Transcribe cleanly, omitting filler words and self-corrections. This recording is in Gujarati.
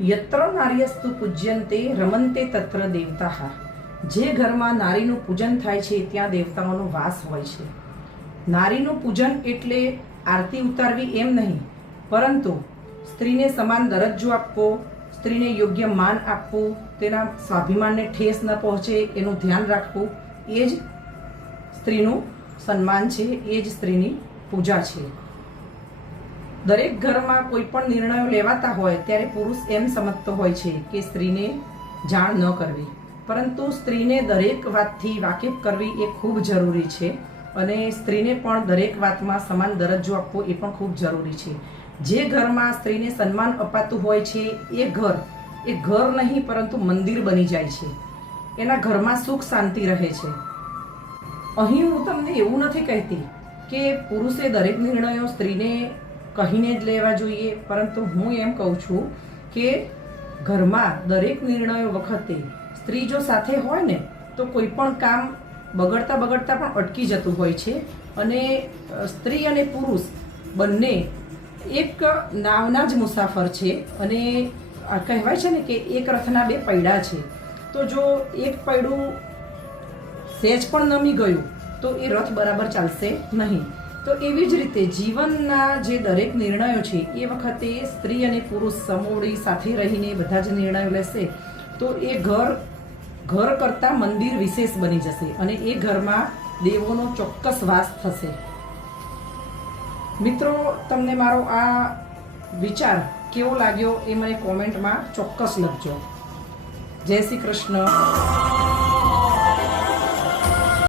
યત્ર નાર્યસ્તુ પૂજ્યંતે રમંતે તત્ર દેવતાઃ. જે ઘરમાં નારીનું પૂજન થાય છે ત્યાં દેવતાઓનો વાસ હોય છે. નારીનું પૂજન એટલે આરતી ઉતારવી એમ નહીં, પરંતુ સ્ત્રીને સમાન દરજ્જો આપવો, સ્ત્રીને યોગ્ય માન આપવું, તેના સ્વાભિમાનને ઠેસ ન પહોંચે એનું ધ્યાન રાખવું, એ જ સ્ત્રીનું સન્માન છે, એ જ સ્ત્રીની પૂજા છે. દરેક ઘરમાં કોઈ પણ નિર્ણયો લેવાતા હોય ત્યારે પુરુષ એમ સમજતો હોય છે કે સ્ત્રીને જાણ ન કરવી, પરંતુ સ્ત્રીને દરેક વાતથી વાકેફ કરવી એ ખૂબ જરૂરી છે અને સ્ત્રીને પણ દરેક વાતમાં સમાન દરજ્જો આપવો એ પણ ખૂબ જરૂરી છે. જે ઘરમાં સ્ત્રીને સન્માન અપાતું હોય છે એ ઘર નહીં પરંતુ મંદિર બની જાય છે. એના ઘરમાં સુખ શાંતિ રહે છે. અહીં હું તમને એવું નથી કહેતી કે પુરુષે દરેક નિર્ણયો સ્ત્રીને કહીને જ લેવા જોઈએ, પરંતુ હું એમ કહું છું કે ઘરમાં દરેક નિર્ણયો વખતે સ્ત્રી જો સાથે હોય ને તો કોઈ પણ કામ બગડતા પણ અટકી જતું હોય છે. અને સ્ત્રી અને પુરુષ બંને એક નાવના જ મુસાફર છે અને કહેવાય છે ને કે એક રથના બે પૈડા છે. તો જો એક પૈડું સહેજ પણ નમી ગયું તો એ રથ બરાબર ચાલશે નહીં. તો એવી જ રીતે જીવનના જે દરેક નિર્ણયો છે એ વખતે સ્ત્રી અને પુરુષ સમૂળી સાથે રહીને બધા જ નિર્ણયો લેશે તો એ ઘર કરતાં મંદિર વિશેષ બની જશે અને એ ઘરમાં દેવોનો ચોક્કસ વાસ થશે. મિત્રો, તમને મારો આ વિચાર કેવો લાગ્યો એ મને કોમેન્ટમાં ચોક્કસ લખજો. જય શ્રી કૃષ્ણ.